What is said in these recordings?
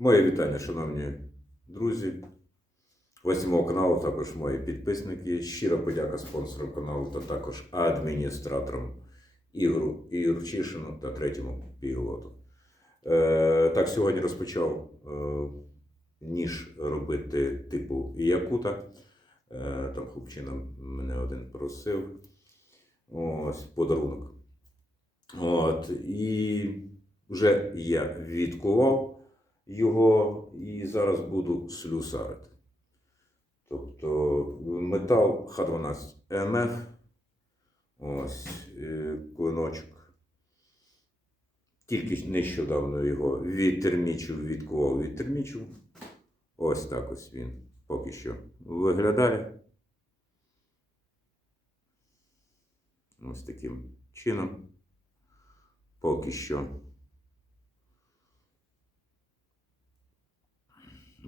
Моє вітання, шановні друзі. Восьмого каналу, також мої підписники. Щира подяка спонсорам каналу та також адміністраторам Ігору Ігорчишину та третьому пілоту. Е, так, сьогодні розпочав е, ніж робити типу Якута. Е, там хлопчина мене один просив. Ось подарунок. От, і вже я відкував його і зараз буду слюсарити. Тобто метал Х12 МФ, ось е, клиночок. Тільки нещодавно його відтермічив, відкував, відтермічив. Ось так ось він поки що виглядає. Ось таким чином. Поки що.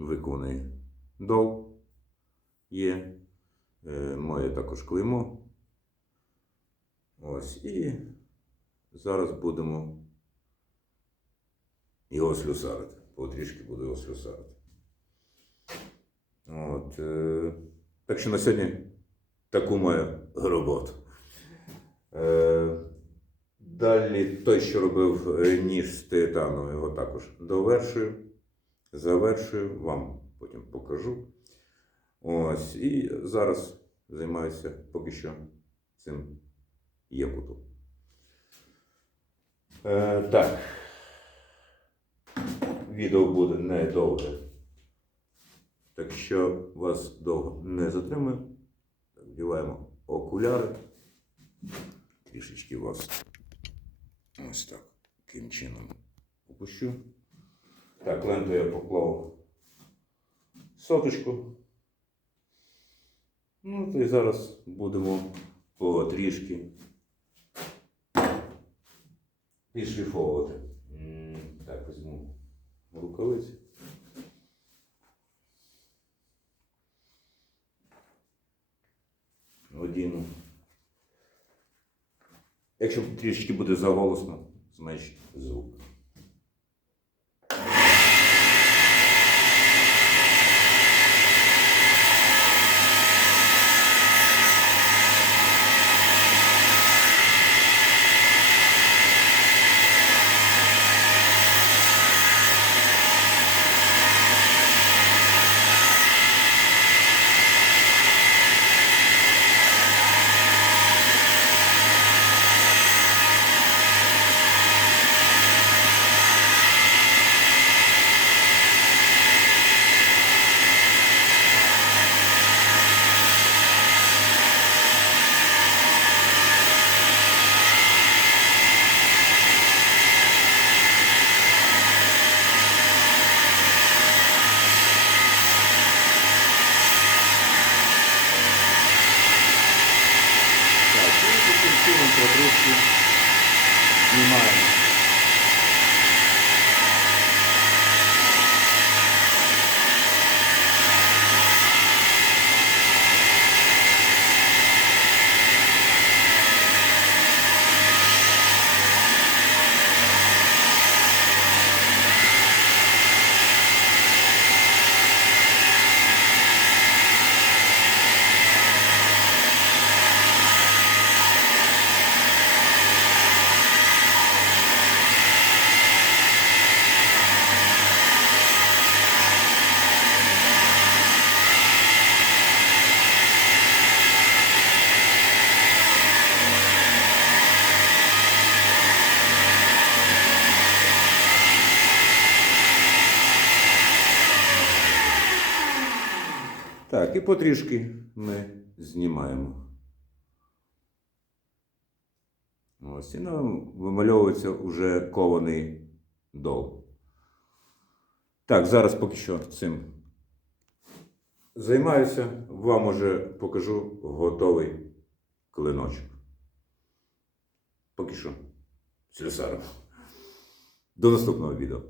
Виконує дол є, е, має також клеймо. Ось і зараз будемо його слюсарити. Потрішки буду його слюсарити. От, е, так що на сьогодні таку маю роботу. Е, далі той, що робив е, ніж з титану, його також довершую завершую, вам потім покажу. Ось, і зараз займаюся поки що цим якутом. Е, так. Відео буде недовге. Так що вас довго не затримую. Вдіваємо окуляри. Трішечки вас ось так, таким чином опущу. Так, ленту я поклав соточку. Ну, то і зараз будемо потрішки підшліфовувати. Так, візьму рукавиці. Одіну. Якщо трішки буде заголосно, зменшить звук. Так, і таким чином подружки знімаємо. Так, і потрішки ми знімаємо. Ось і нам вимальовується уже кований дол. Так, зараз поки що цим займаюся. Вам уже покажу готовий клиночок. Поки що. Слюсаром. До наступного відео.